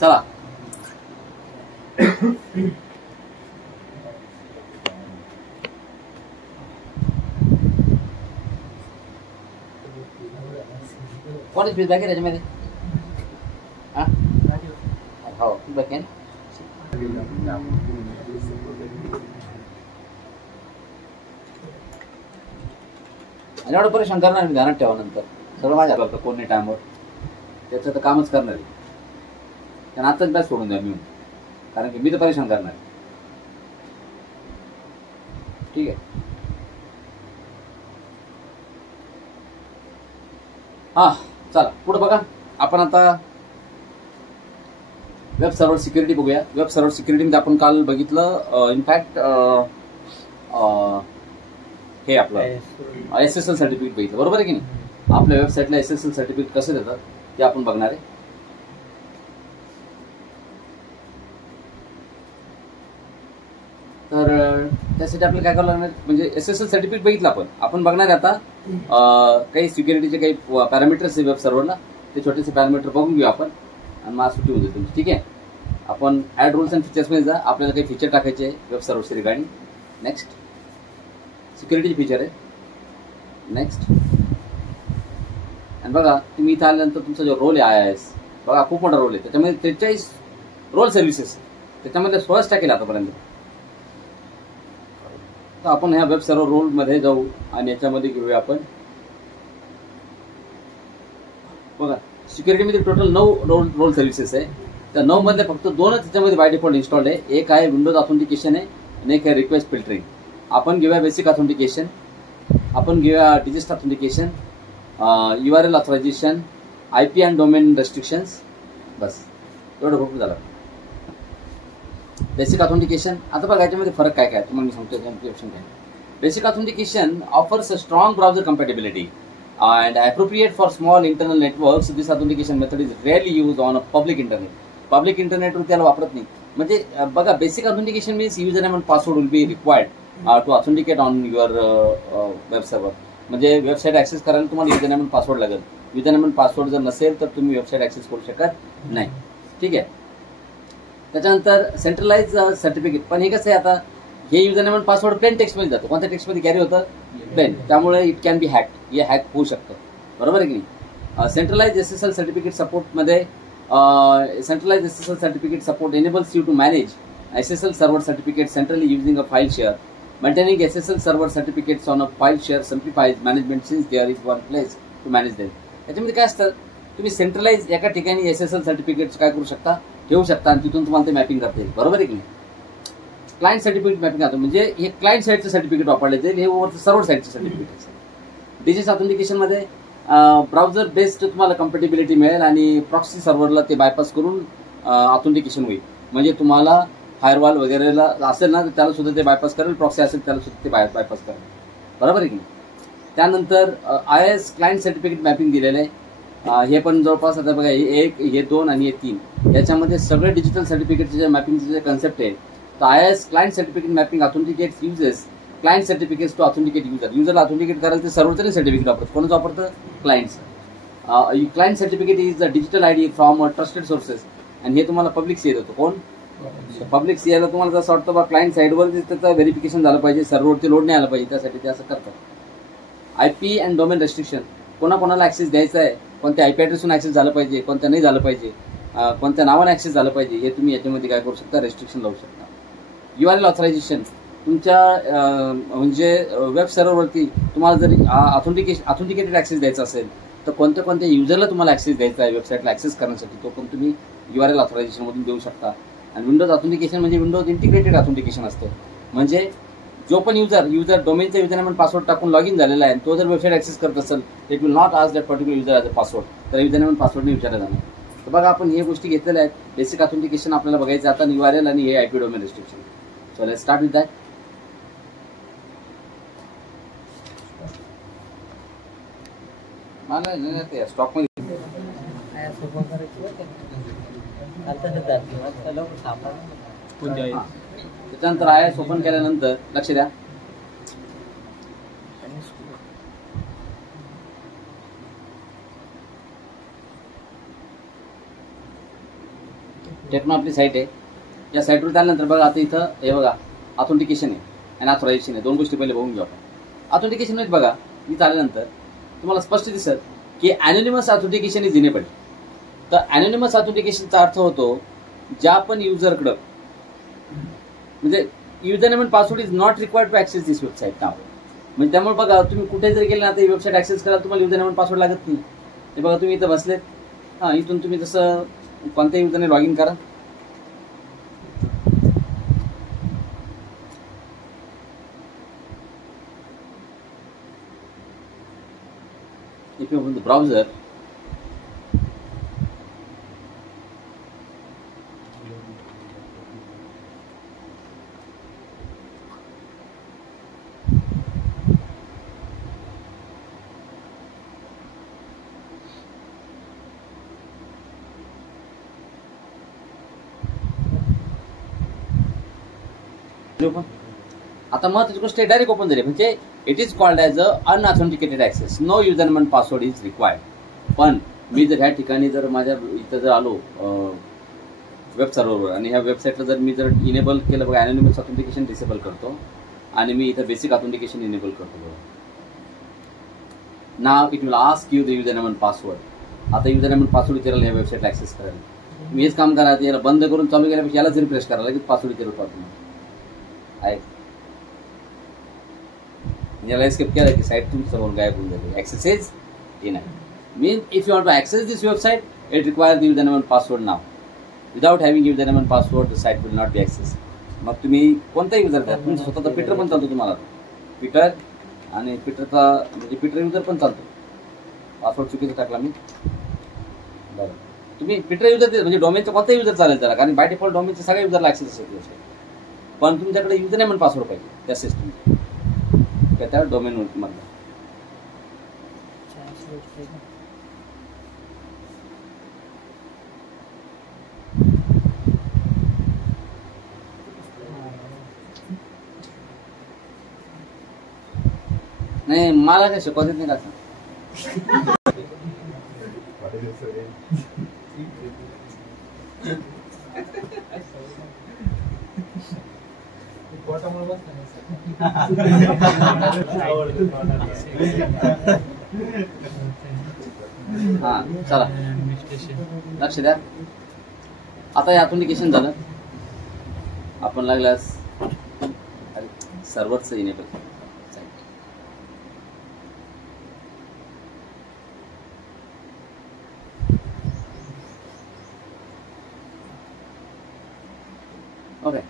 चला कोण फीडबॅक आहे त्याच्यामध्ये? हो फीडबॅक आहे. आणि एवढं परेशान करणार मी, ध्यानात ठेवा. नंतर सगळं माझ्या हातात, कोण नाही टाइमवर, त्याचं तर कामच करणार आहे. कारण आताच बॅच सोडून द्या मी, कारण की मी तर परेशान करणार. ठीक आहे. हा चला पुढे बघा. आपण आता वेब सर्व्हर सिक्युरिटी बघूया. वेब सर्व्हर सिक्युरिटीमध्ये आपण काल बघितलं इनफॅक्ट हे आपलं SSL सर्टिफिकेट बघितलं, बरोबर आहे की नाही. आपल्या वेबसाईटला SSL सर्टिफिकेट कसं देतात ते आपण बघणार आहे. तर त्यासाठी आपल्याला काय करावं लागणार, म्हणजे SSL सर्टिफिकेट बघितलं आपण बघणार आहे आता काही सिक्युरिटीचे काही पॅरामीटर्स आहे वेब सर्व्हरला, ते छोटेसे पॅरामीटर बघून घेऊ आपण आणि मला सुट्टी होऊ देतो. ठीक आहे. आपण ऍड रूल्स अँड फीचर्समध्ये जा. आपल्याला काही फीचर टाकायचे वेब सर्व्हरचे रिगार्डिंग. नेक्स्ट सिक्युरिटीचे फीचर आहे. नेक्स्ट. आणि बघा तुम्ही इथं आल्यानंतर तुमचा जो रोल आहे IIS, बघा खूप मोठा रोल आहे. त्याच्यामध्ये 43 रोल सर्व्हिसेस, त्याच्यामध्ये 16 टाकेल आतापर्यंत. तर आपण ह्या वेब सर्व्हर रोलमध्ये जाऊ आणि याच्यामध्ये घेऊया आपण. बघा सिक्युरिटीमध्ये टोटल 9 रोल सर्व्हिसेस आहे. त्या 9 मधले फक्त 2च त्याच्यामध्ये बाय डिफॉल्ट इन्स्टॉल्ड आहे. एक आहे विंडोज ऑथेंटिकेशन आहे आणि एक आहे रिक्वेस्ट फिल्टरिंग. आपण घेऊया बेसिक ऑथेंटिकेशन, आपण घेऊया digit authentication, URL authorisation, IP and domain restrictions. बस एवढं भरपूर झालं. Basic authentication. आता बघा याच्यामध्ये फरक काय काय तुम्हाला मी सांगतो. ऑप्शन काय. Basic authentication offers a strong browser compatibility and appropriate for small internal networks. This authentication method is rarely used on a public internet. Public internet वर त्याला वापरत नाही. म्हणजे बघा basic authentication means user name and password will be required to authenticate on your web server. म्हणजे website access करायला तुम्हाला user name and password लागेल. युजर नेम अँड पासवर्ड जर नसेल तर तुम्ही वेबसाईट ऍक्सेस करू शकत नाही. ठीक आहे. त्याच्यानंतर सेंट्रलाइज सर्टिफिकेट. पण हे कसं आहे आता, हे user name and password plain टेक्स्टमध्ये जातो. कोणत्या टेक्स्टमध्ये कॅरी होतं? प्लेन. त्यामुळे इट कॅन बी हॅक. हे हॅक होऊ शकतं, बरोबर आहे की नाही. सेंट्रलाइज SSL सर्टिफिकेट सपोर्टमध्ये centralize SSL certificate support enables you to manage SSL server certificates centrally using a file share. Maintaining SSL server certificates on a file share simplifies management since there is one place to manage them. याच्यामध्ये काय असतं, तुम्ही सेंट्रलाइज एका ठिकाणी SSL certificate काय करू शकता, ठेवू शकता आणि तिथून तुम्हाला ते मॅपिंग करता येईल, बरोबर आहे की नाही. क्लायंट सर्टिफिकेट मॅपिंग करतो म्हणजे हे क्लायंट साईडचं सर्टिफिकेट वापरले जाईल, हे ओव्हर सर्व्हर साईडचं सर्टिफिकेट असेल. डिजिटल ऑथेंटिकेशनमध्ये ब्राउझर बेस्ड तुम्हाला कम्पॅटिबिलिटी मिळेल आणि प्रॉक्सी सर्व्हरला ते बायपास करून ऑथेंटिकेशन होईल. म्हणजे तुम्हाला फायरवॉल वगैरेला असेल ना, त्याला सुद्धा ते बायपास करेल. प्रॉक्सी असेल त्याला सुद्धा ते बायपास करेल, बरोबर आहे की नाही. त्यानंतर IIS क्लायंट सर्टिफिकेट मॅपिंग दिलेलं आहे. हे पण जवळपास आता बघा, हे 1, हे 2 आणि हे 3 याच्यामध्ये सगळे डिजिटल सर्टिफिकेटचे जे मॅपिंगचे जे कन्सेप्ट आहे. तर IIS client certificate mapping authenticates uses client certificates to authenticate user. युजरला ऑथेंटिकेट करायला ते सर्व्हरचं सर्टिफिकेट वापरतं. कोणाचं वापरतं? क्लायंटचं. Client certificate is the digital ID from trusted sources. आणि हे तुम्हाला पब्लिक सी येत होतं. कोण? पब्लिक सी याला तुम्हाला जसं वाटतं बा क्लायंट साईडवर त्याचं व्हेरिफिकेशन झालं पाहिजे, सर्व्हरवरती लोड नाही आलं पाहिजे, त्यासाठी ते असं करतात. IP and domain restriction. कोणाकोणाला ऍक्सेस द्यायचा आहे, कोणत्या IP ॲड्रेसवरून ऍक्सेस झालं पाहिजे, कोणत्या नाही झालं पाहिजे, कोणत्या नावाने ऍक्सेस झालं पाहिजे, हे तुम्ही याच्यामध्ये काय करू शकता, रेस्ट्रिक्शन लावू शकता. URL authorisation. तुमच्या म्हणजे वेब सर्व्हरवरती तुम्हाला जर ऑथेंटिकेटेड ऍक्सेस द्यायचा असेल तर कोणत्या कोणत्या युजरला तुम्हाला ऍक्सेस द्यायचा आहे वेबसाईटला ऍक्सेस करण्यासाठी, तो पण तुम्ही URL ऑथरायझेशनमधून देऊ शकता. आणि विंडोज ऑथेंटिकेशन म्हणजे विंडोज इंटिग्रेटेड ऑथेंटिकेशन असतं. म्हणजे जो पण युजर डोमेनचा युजर नेम पासवर्ड टाकून लॉग इन झालेला आहे, तो जर वेबसाईट ऍक्सेस करत असेल, इट विल नॉट आज that particular user as a password. तर युजर नेम पासवर्डने विचारलं जाणार. तर बघा आपण हे गोष्टी घेतलेल्या आहेत. बेसिक ऑथेंटिकेशन आपल्याला बघायचं आता, URL आणि हे IP domain restriction. So let's start with that. मला स्टॉक मध्ये त्याच्यानंतर IIS ओपन केल्यानंतर लक्ष द्या, टेक्नो आपली साईट आहे. या साईटवर आल्यानंतर बघा आता इथं हे बघा ऑथेंटिकेशन आहे आणि ऑथरायझेशन आहे. दोन गोष्टी पहिले बघून घेऊ आपण. ऑथेंटिकेशन बघा इथं आल्यानंतर तुम्हाला स्पष्ट दिसत की अनोनिमस ऑथेंटिकेशन इज इनेबल्ड. तर अनोनिमस ऑथेंटिकेशनचा अर्थ होतो ज्या पण युजरकडं म्हणजे user name and password is not required to access this website नाव. म्हणजे त्यामुळे बघा तुम्ही कुठे जरी गेले ना तर वेबसाईट ऍक्सेस करायला तुम्हाला युजर नेम अँड पासवर्ड लागत नाही. हे बघा तुम्ही इथं बसलेत, हां इथून तुम्ही जसं कोणत्याही युजरने लॉग इन करा. If you open the browser, आता महत्वाची गोष्ट आहे डायरेक्ट ओपन झाली म्हणजे it is called as a unauthenticated access. No user name and password is required. पण मी जर ह्या ठिकाणी जर माझ्या इथं जर आलो वेब सर्व्हरवर आणि ह्या वेबसाईटला जर मी जर इनेबल केलं बघा अनोनिमस ऑथेंटिकेशन डिसेबल करतो आणि मी इथं बेसिक ऑथेंटिकेशन इनेबल करतो बघा. Now it will ask you the user name and password. आता युजर नेम अँड पासवर्ड विचारायला ह्या वेबसाईटला ॲक्सेस करायला. मी हेच काम करा याला बंद करून चालू केल्यापेक्षा यालाच रिफ्रेश करायला लगेच पासवर्ड विचारतो आपण आहे. याला एस्केप केला की साईट तुमच्यासमोर गायब होऊन जाते. Access is denied. Mean if you want to access this website it require the user name and password नाव. Without having user name and password the site will not be access. मग तुम्ही कोणताही युजर द्या, तुमचा स्वतःचा ट्विटर पण चालतो तुम्हाला. ट्विटर आणि ट्विटरचा म्हणजे ट्विटर युजर पण चालतो. पासवर्ड चुकीचा टाकला मी बरं. तुम्ही ट्विटर युजर म्हणजे डोमेनचा कोणताही युजर चालेल त्याला, कारण बाय डिफॉल्ट डोमेनच्या सगळ्या युजरला ॲक्सेस असेल. पण तुमच्याकडे युजर नेम अँड पासवर्ड पाहिजे त्या सिस्टम त्या डोमेन मधला. नाही मला काय शिकवत नाही का हा चला लक्ष द्या. आता हे ऑथेंटिकेशन झालं. आपण लागल्यास सर्व्हरचं इनेबल साईट. ओके.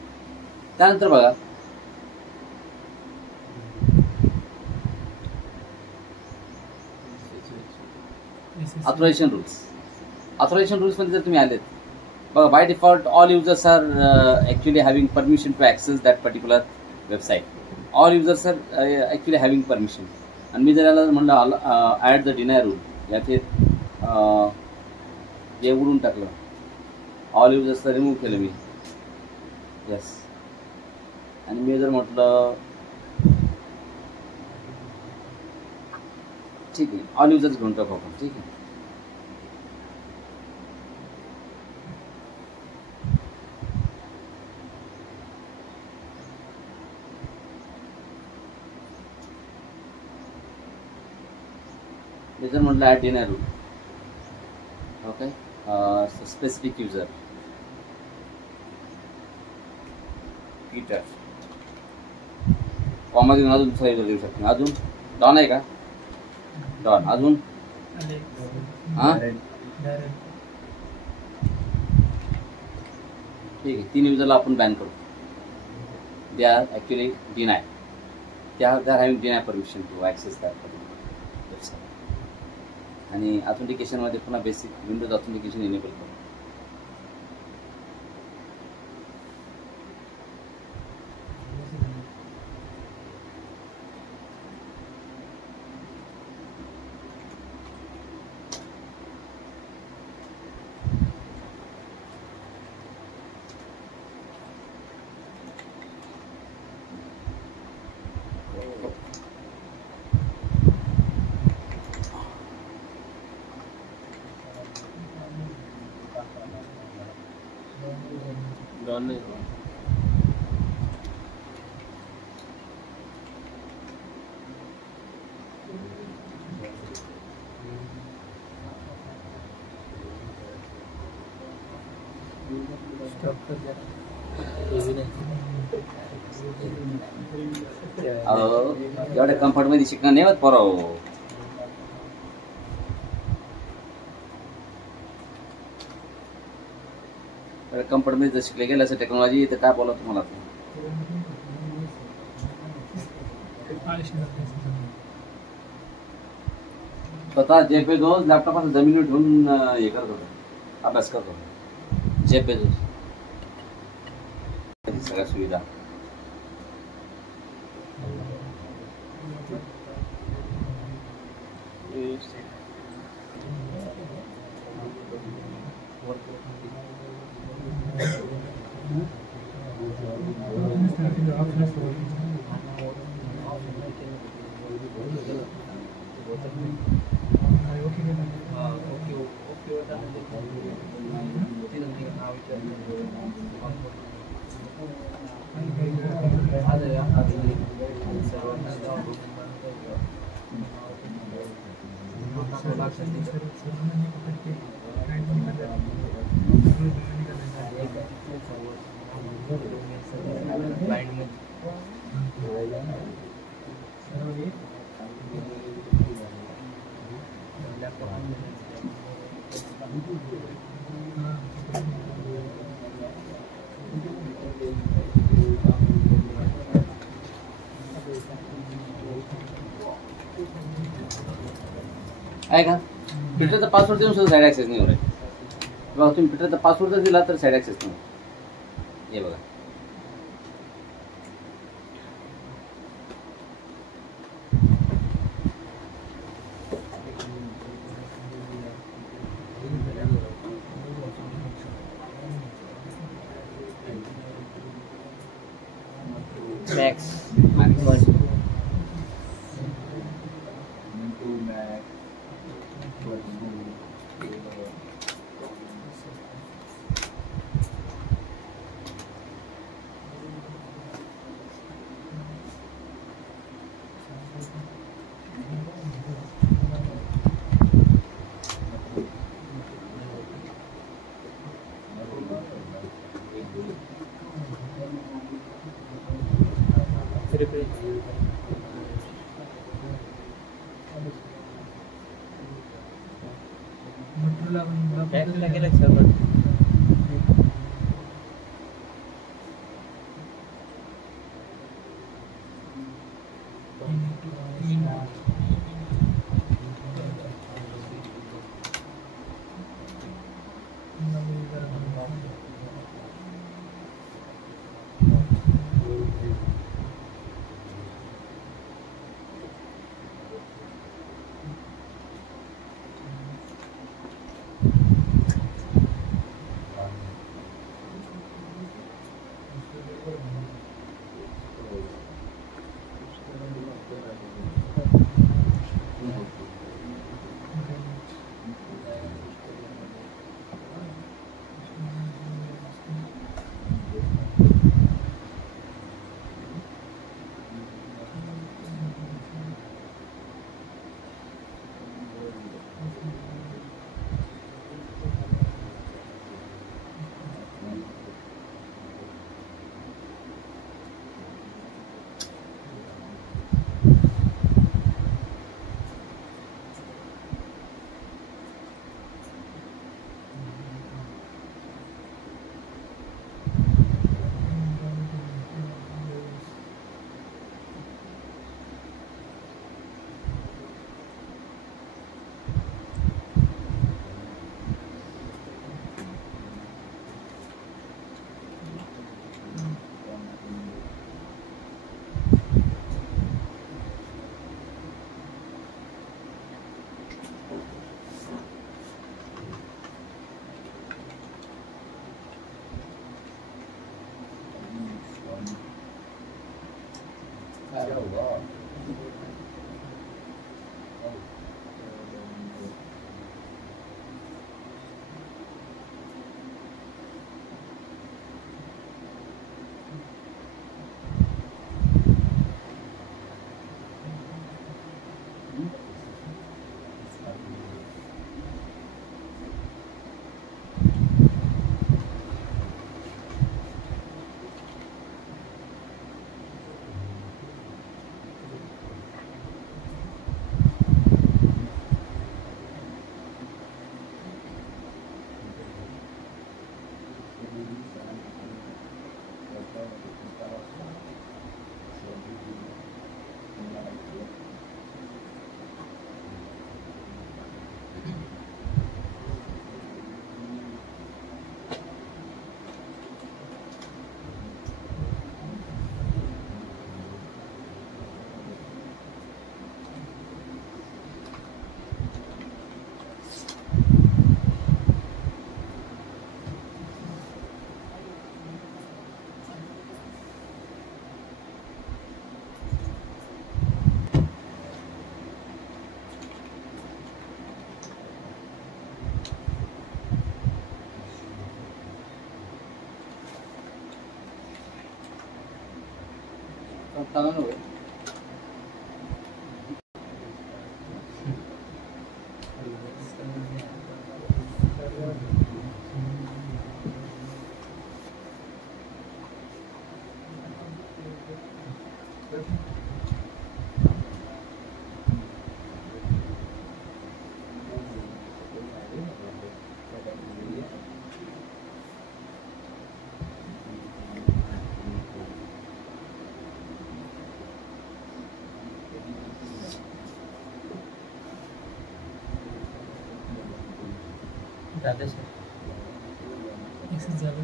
त्यानंतर बघा ऑथरायझेशन रूल्स. ऑथरायझेशन रूल्स मध्ये जर तुम्ही आलेत बघा by default all users are actually having permission to access that particular website. All users are actually having permission. आणि मी जर याला म्हणलं ॲड द डिनाय रूल या फिर जे उडून टाकलं ऑल युजर्सला रिमूव्ह केलं मी येस. आणि मी जर म्हटलं ठीक आहे ऑल युजर्स घेऊन टाकू आपण. ठीक आहे मी जर म्हटलं add deny rule. Okay specific user Twitter comma देऊन अजून दुसरा युजर देऊ शकतो. अजून डॉन आहे का डॉन अजून हां ठीक आहे. 3 युजरला आपण बॅन करू. They are actually deny. They are having deny permission to access that website. आणि ऑथेंटिकेशनमध्ये पुन्हा बेसिक विंडोज ऑथेंटिकेशन इनेबल करू. डॉन नहीं स्टॉप कर जरा, ये भी नहीं अहो एवढ्या कम्फर्ट मध्ये शिकणं नाही होत पोराव. कम्फर्ट मध्ये जर शिकले गेलं असं टेक्नॉलॉजी तर काय बोला तुम्हाला आता? स्वतः जेफ बेझोस लॅपटॉप जमिनीवर ठेवून हे करत होता, अभ्यास करत होता. जेफ बेझोस सगळ्या सुविधा. आहे का? ट्विटरचा पासवर्ड देऊन सुद्धा साईड ॲक्सेस नाही होत. बघा तुम्ही ट्विटरचा पासवर्ड जर दिला तर साईड ॲक्सेस नाही. हे बघा मैक्स सर्वर चालू होय. झालं सर. एक्सेस झालं.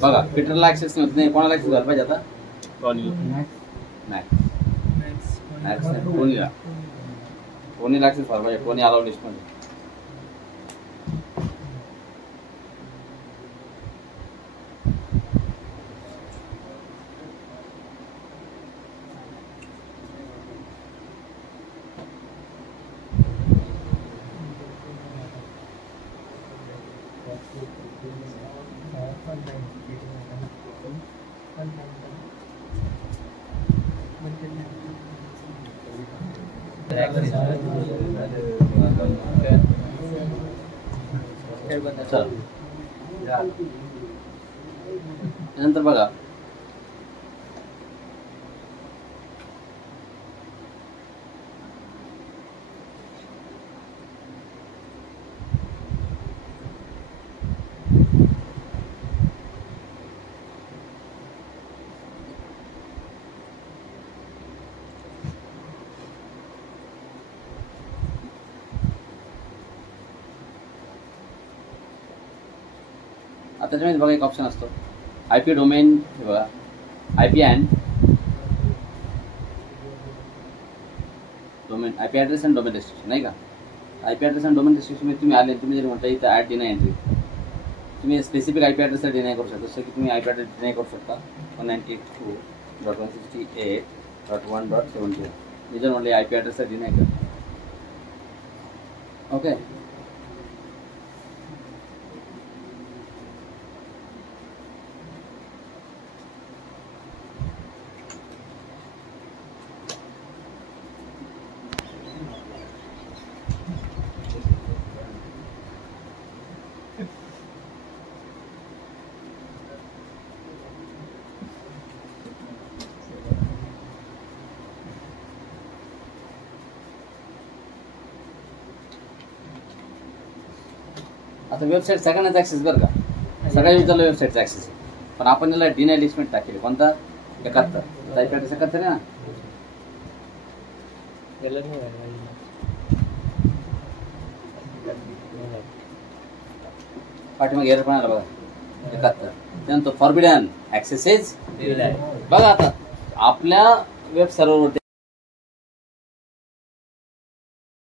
बघा पीटरला ऍक्सेस नाही, कोणाला ऍक्सेस झाला पाहिजे आता? टोनीला ऍक्सेस झाला पाहिजे. टोनी आला लिस्ट मध्ये. नंतर बघा आता त्याच्यामध्ये बघा एक ऑप्शन असतो आयपी डोमेन. हे बघा IP and domain, IP address and domain restriction नाही का. IP address and domain restriction मध्ये तुम्ही आले, तुम्ही जर म्हटलं इथं ॲड डिनाय एंट्री, तुम्ही स्पेसिफिक आयपी ॲड्रेसला डिनाय करू शकता. जसं की तुम्ही आयपी ॲड्रेस डिनाय करू शकता 192.168.1.70. मी जर म्हटलं आयपी ॲड्रेसला डिनाय कर. ओके आता वेबसाईट सगळ्यांनाच ऍक्सेस बरं का, सगळ्या युजरला वेबसाईटचा ऍक्सेस आहे, पण आपण याला डिनाय लिस्टमेंट टाकेल. कोणता? 71. टाईप प्रॅक्टिस 71 आहे ना. पाठीमागे एरर पण आला बघा 71. त्यानंतर फॉरबिडन ऍक्सेस इज. बघा आता आपल्या वेब सर्व्हरवरती